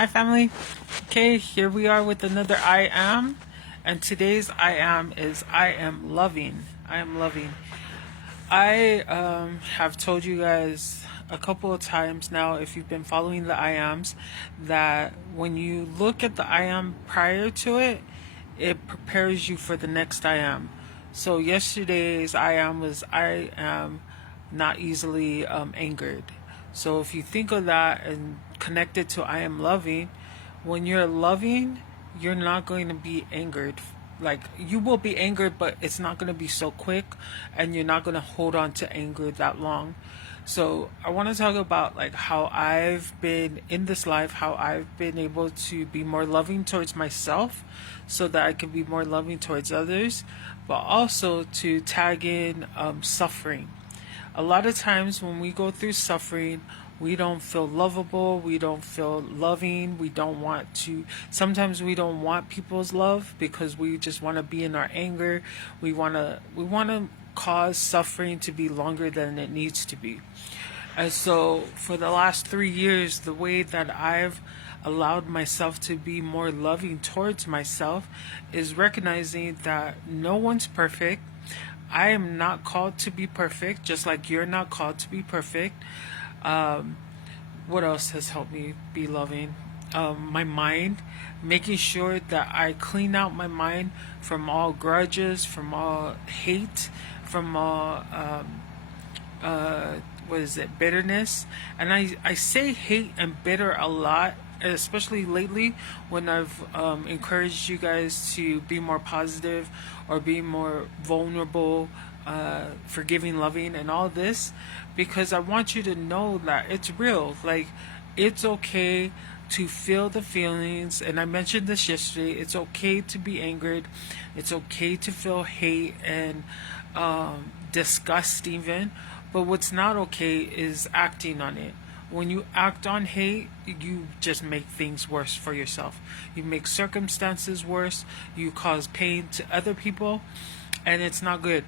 Hi, family. Okay, here we are with another I am. And today's I am is I am loving. I am loving. I have told you guys a couple of times now, if you've been following the I ams, that when you look at the I am prior to it, it prepares you for the next I am. So yesterday's I am was I am not easily angered. So if you think of that and connect it to I am loving, when you're loving, you're not going to be angered. Like, you will be angered, but it's not going to be so quick, and you're not going to hold on to anger that long. So I want to talk about like how I've been in this life, how I've been able to be more loving towards myself so that I can be more loving towards others, but also to tag in suffering. A lot of times when we go through suffering, we don't feel lovable, we don't feel loving, we don't want to, sometimes we don't want people's love because we just want to be in our anger. We want to cause suffering to be longer than it needs to be. And so for the last 3 years, the way that I've allowed myself to be more loving towards myself is recognizing that no one's perfect. I am not called to be perfect, just like you're not called to be perfect. Um, what else has helped me be loving? My mind, making sure that I clean out my mind from all grudges, from all hate, from all uh, what is it, bitterness. And I say hate and bitter a lot, especially lately when I've encouraged you guys to be more positive or be more vulnerable, forgiving, loving, and all this, because I want you to know that it's real. Like, it's okay to feel the feelings, and I mentioned this yesterday. It's okay to be angered, it's okay to feel hate and disgust even, but what's not okay is acting on it. When you act on hate, you just make things worse for yourself. You make circumstances worse, you cause pain to other people, and it's not good.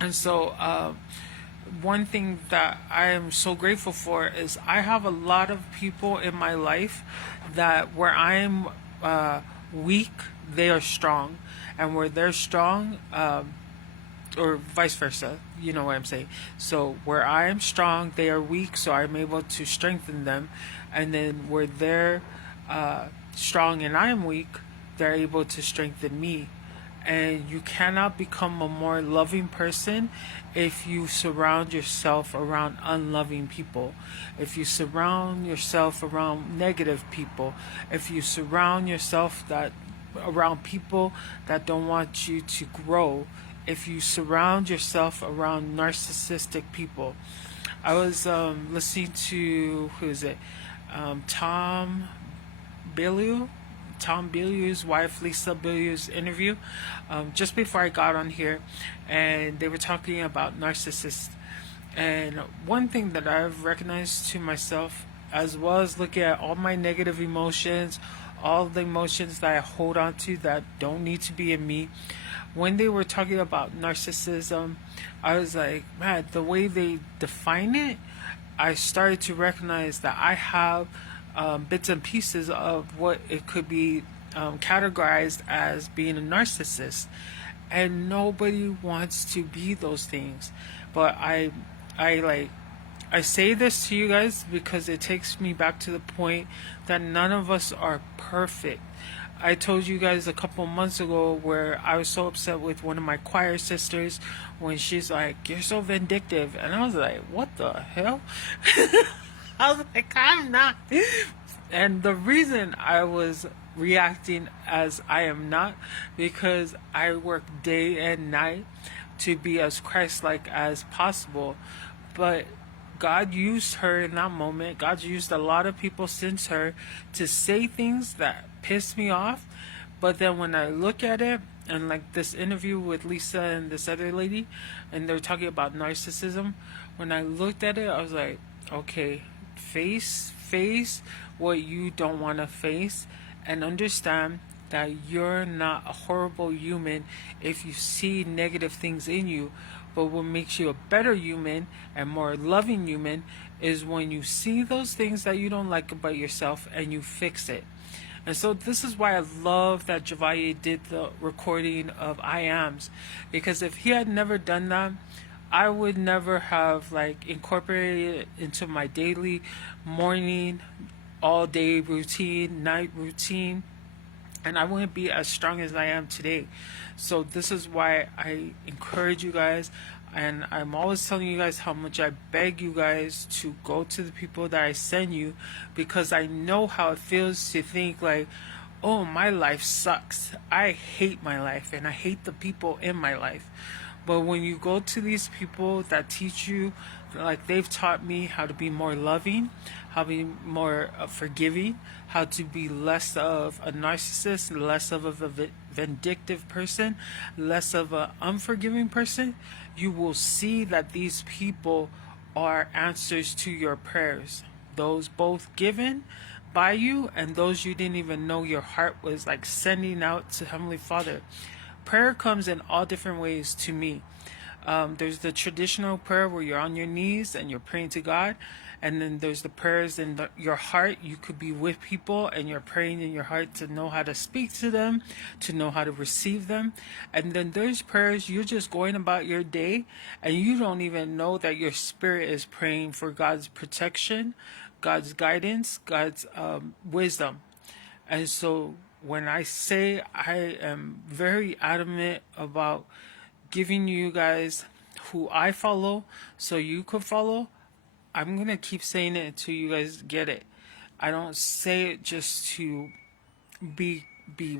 And so one thing that I am so grateful for is I have a lot of people in my life that where I'm weak, they are strong, and where they're strong, or vice versa. You know what I'm saying? So where I am strong, they are weak, so I'm able to strengthen them, and then where they're strong and I am weak, they're able to strengthen me. And you cannot become a more loving person if you surround yourself around unloving people, if you surround yourself around negative people, if you surround yourself that around people that don't want you to grow, if you surround yourself around narcissistic people. I was listening to, who is it, Tom Bilyeu, Tom Bilyeu's wife, Lisa Bilyeu's interview, just before I got on here, and they were talking about narcissists. And one thing that I've recognized to myself, as well as looking at all my negative emotions, all the emotions that I hold on to that don't need to be in me, when they were talking about narcissism, I was like, man, the way they define it, I started to recognize that I have bits and pieces of what it could be categorized as being a narcissist, and nobody wants to be those things. But I say this to you guys because it takes me back to the point that none of us are perfect. I told you guys a couple months ago where I was so upset with one of my choir sisters when she's like, "You're so vindictive," and I was like, "What the hell?" I was like, "I'm not." And the reason I was reacting as I am not, because I work day and night to be as Christ-like as possible. But God used her in that moment. God used a lot of people since her to say things that pissed me off. But then when I look at it, and like this interview with Lisa and this other lady, and they're talking about narcissism, when I looked at it, I was like, okay, face what you don't want to face, and understand that you're not a horrible human if you see negative things in you. But what makes you a better human and more loving human is when you see those things that you don't like about yourself and you fix it. And so this is why I love that Javaye did the recording of I Ams, because if he had never done that, I would never have like incorporated it into my daily morning, all day routine, night routine, and I wouldn't be as strong as I am today. So this is why I encourage you guys, and I'm always telling you guys how much I beg you guys to go to the people that I send you, because I know how it feels to think like, oh, my life sucks. I hate my life and I hate the people in my life. But when you go to these people that teach you, like they've taught me how to be more loving, how to be more forgiving, how to be less of a narcissist, less of a vindictive person, less of an unforgiving person, you will see that these people are answers to your prayers. Those both given by you and those you didn't even know your heart was like sending out to Heavenly Father. Prayer comes in all different ways to me. There's the traditional prayer where you're on your knees and you're praying to God. And then there's the prayers in your heart. You could be with people and you're praying in your heart to know how to speak to them, to know how to receive them. And then there's prayers you're just going about your day and you don't even know that your spirit is praying for God's protection, God's guidance, God's wisdom. And so when I say I am very adamant about giving you guys who I follow so you could follow, I'm going to keep saying it until you guys get it. I don't say it just to be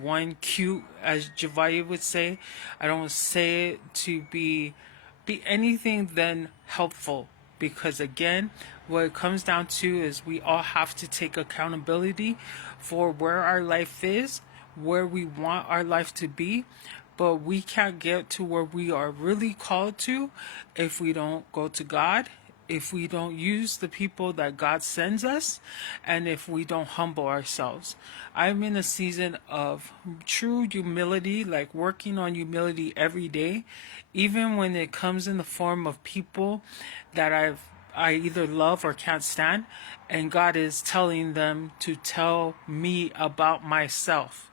one cute, as Javaya would say. I don't say it to be anything than helpful, because again, what it comes down to is we all have to take accountability for where our life is, where we want our life to be, but we can't get to where we are really called to if we don't go to God, if we don't use the people that God sends us, and if we don't humble ourselves. I'm in a season of true humility, like working on humility every day, even when it comes in the form of people that I either love or can't stand, and God is telling them to tell me about myself.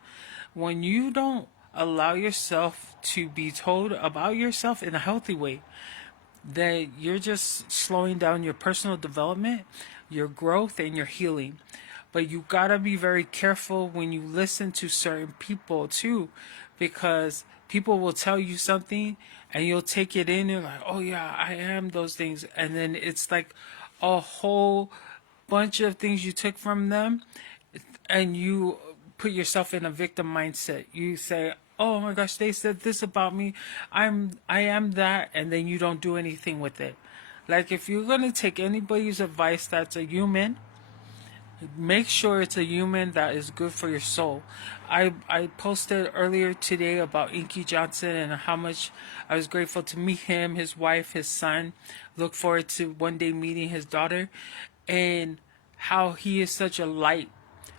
When you don't allow yourself to be told about yourself in a healthy way, that you're just slowing down your personal development, your growth, and your healing. But you gotta be very careful when you listen to certain people too, because people will tell you something and you'll take it in and like, oh yeah, I am those things. And then it's like a whole bunch of things you took from them, and you put yourself in a victim mindset. You say, "Oh my gosh, they said this about me. I am that," and then you don't do anything with it. Like if you're going to take anybody's advice that's a human, make sure it's a human that is good for your soul. I posted earlier today about Inky Johnson and how much I was grateful to meet him, his wife, his son. Look forward to one day meeting his daughter, and how he is such a light.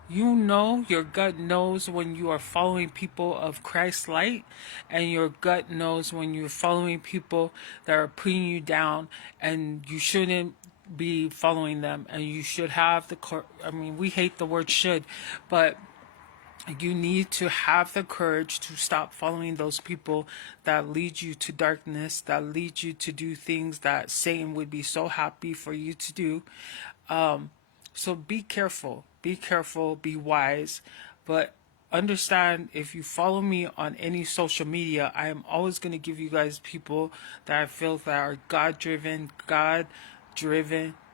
You know, your gut knows when you are following people of Christ's light, and your gut knows when you're following people that are putting you down, and you shouldn't be following them, and you should have I mean, we hate the word should, but you need to have the courage to stop following those people that lead you to darkness, that lead you to do things that Satan would be so happy for you to do. So be careful, be wise, but understand, if you follow me on any social media, I am always going to give you guys people that I feel that are God driven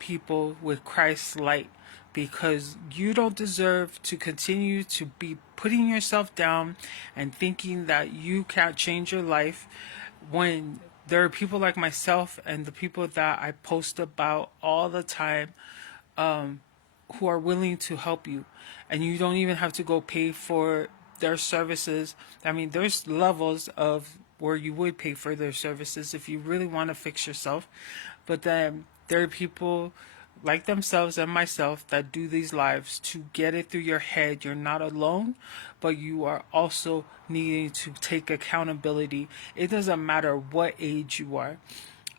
people with Christ's light, because you don't deserve to continue to be putting yourself down and thinking that you can't change your life when there are people like myself and the people that I post about all the time, who are willing to help you, and you don't even have to go pay for their services. I mean, there's levels of where you would pay for their services if you really want to fix yourself, but then there are people like themselves and myself that do these lives to get it through your head. You're not alone, but you are also needing to take accountability. It doesn't matter what age you are.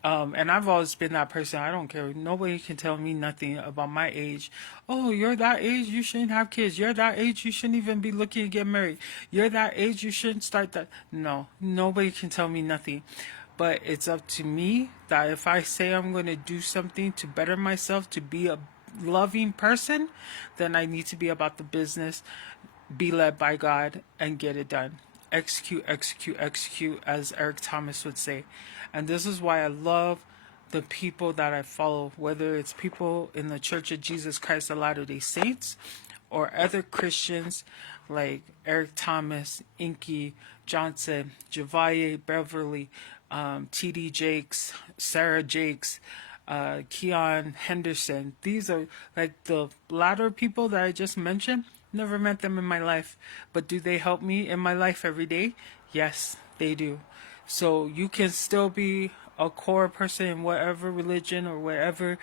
And I've always been that person. I don't care. Nobody can tell me nothing about my age. Oh, you're that age, you shouldn't have kids. You're that age, you shouldn't even be looking to get married. You're that age, you shouldn't start that. No, nobody can tell me nothing. But it's up to me that if I say I'm going to do something to better myself, to be a loving person, then I need to be about the business, be led by God, and get it done. Execute, execute, execute, as Eric Thomas would say. And this is why I love the people that I follow, whether it's people in the Church of Jesus Christ of Latter-day Saints or other Christians like Eric Thomas, Inky Johnson, Javaye Beverly, T.D. Jakes, Sarah Jakes, Keon Henderson. These are like the latter people that I just mentioned. Never met them in my life, but do they help me in my life every day? Yes, they do. So you can still be a core person in whatever religion or whatever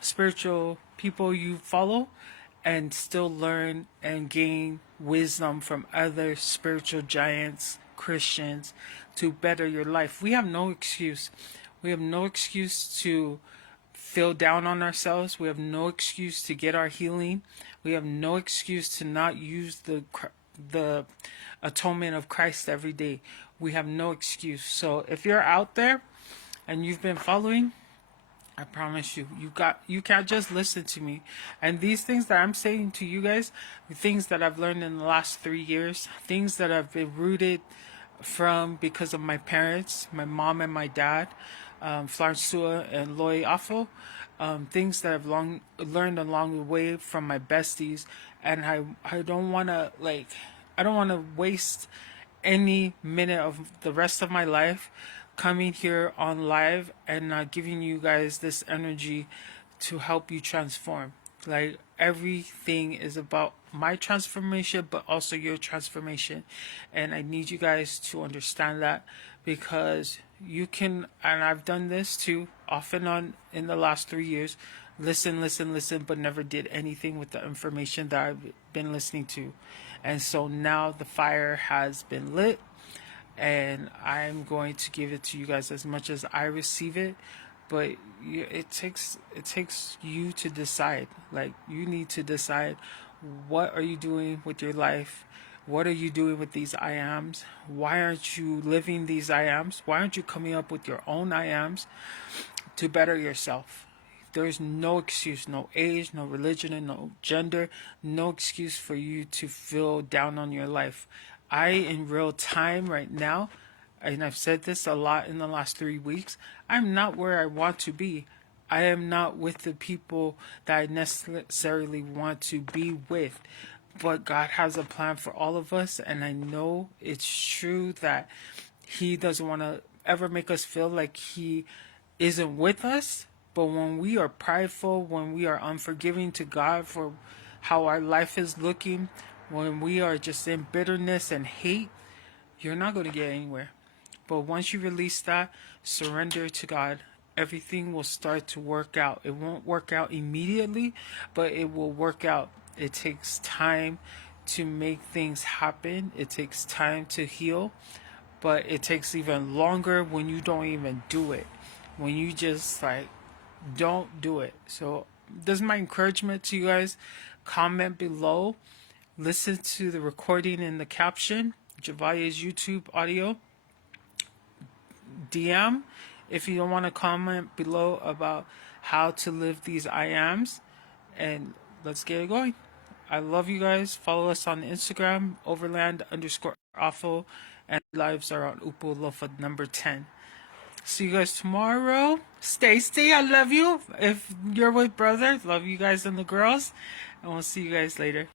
spiritual people you follow, and still learn and gain wisdom from other spiritual giants, Christians, to better your life. We have no excuse. We have no excuse to feel down on ourselves. We have no excuse to get our healing. We have no excuse to not use the atonement of Christ every day. We have no excuse. So if you're out there and you've been following, I promise you, you can't just listen to me. And these things that I'm saying to you guys, the things that I've learned in the last 3 years, things that I've been rooted from because of my parents, my mom and my dad, Florence Sua and Loy Afo, things that I've learned along the way from my besties, and I don't want to I don't want to waste any minute of the rest of my life coming here on live and giving you guys this energy to help you transform. Like, everything is about my transformation, but also your transformation. And I need you guys to understand that, because you can, and I've done this too, off and on in the last 3 years, listen, listen, listen, but never did anything with the information that I've been listening to. And so now the fire has been lit, and I'm going to give it to you guys as much as I receive it. But it takes you to decide. Like, you need to decide, what are you doing with your life? What are you doing with these I ams? Why aren't you living these I ams? Why aren't you coming up with your own I ams to better yourself? There's no excuse, no age, no religion, and no gender, no excuse for you to feel down on your life. In real time right now, and I've said this a lot in the last 3 weeks, I'm not where I want to be. I am not with the people that I necessarily want to be with. But God has a plan for all of us, and I know it's true that He doesn't want to ever make us feel like He isn't with us. But when we are prideful, when we are unforgiving to God for how our life is looking, when we are just in bitterness and hate, you're not going to get anywhere. But once you release that, surrender to God, everything will start to work out. It won't work out immediately, but it will work out. It takes time to make things happen. It takes time to heal, but it takes even longer when you don't even do it. When you just don't do it. So this is my encouragement to you guys. Comment below. Listen to the recording in the caption, Javaya's YouTube audio. DM if you don't want to comment below about how to live these I ams, and let's get it going. I love you guys. Follow us on Instagram, overland_awful, and lives are on Upo Lofa number 10. See you guys tomorrow. Stay. I love you. If you're with brothers, love you guys and the girls. And we'll see you guys later.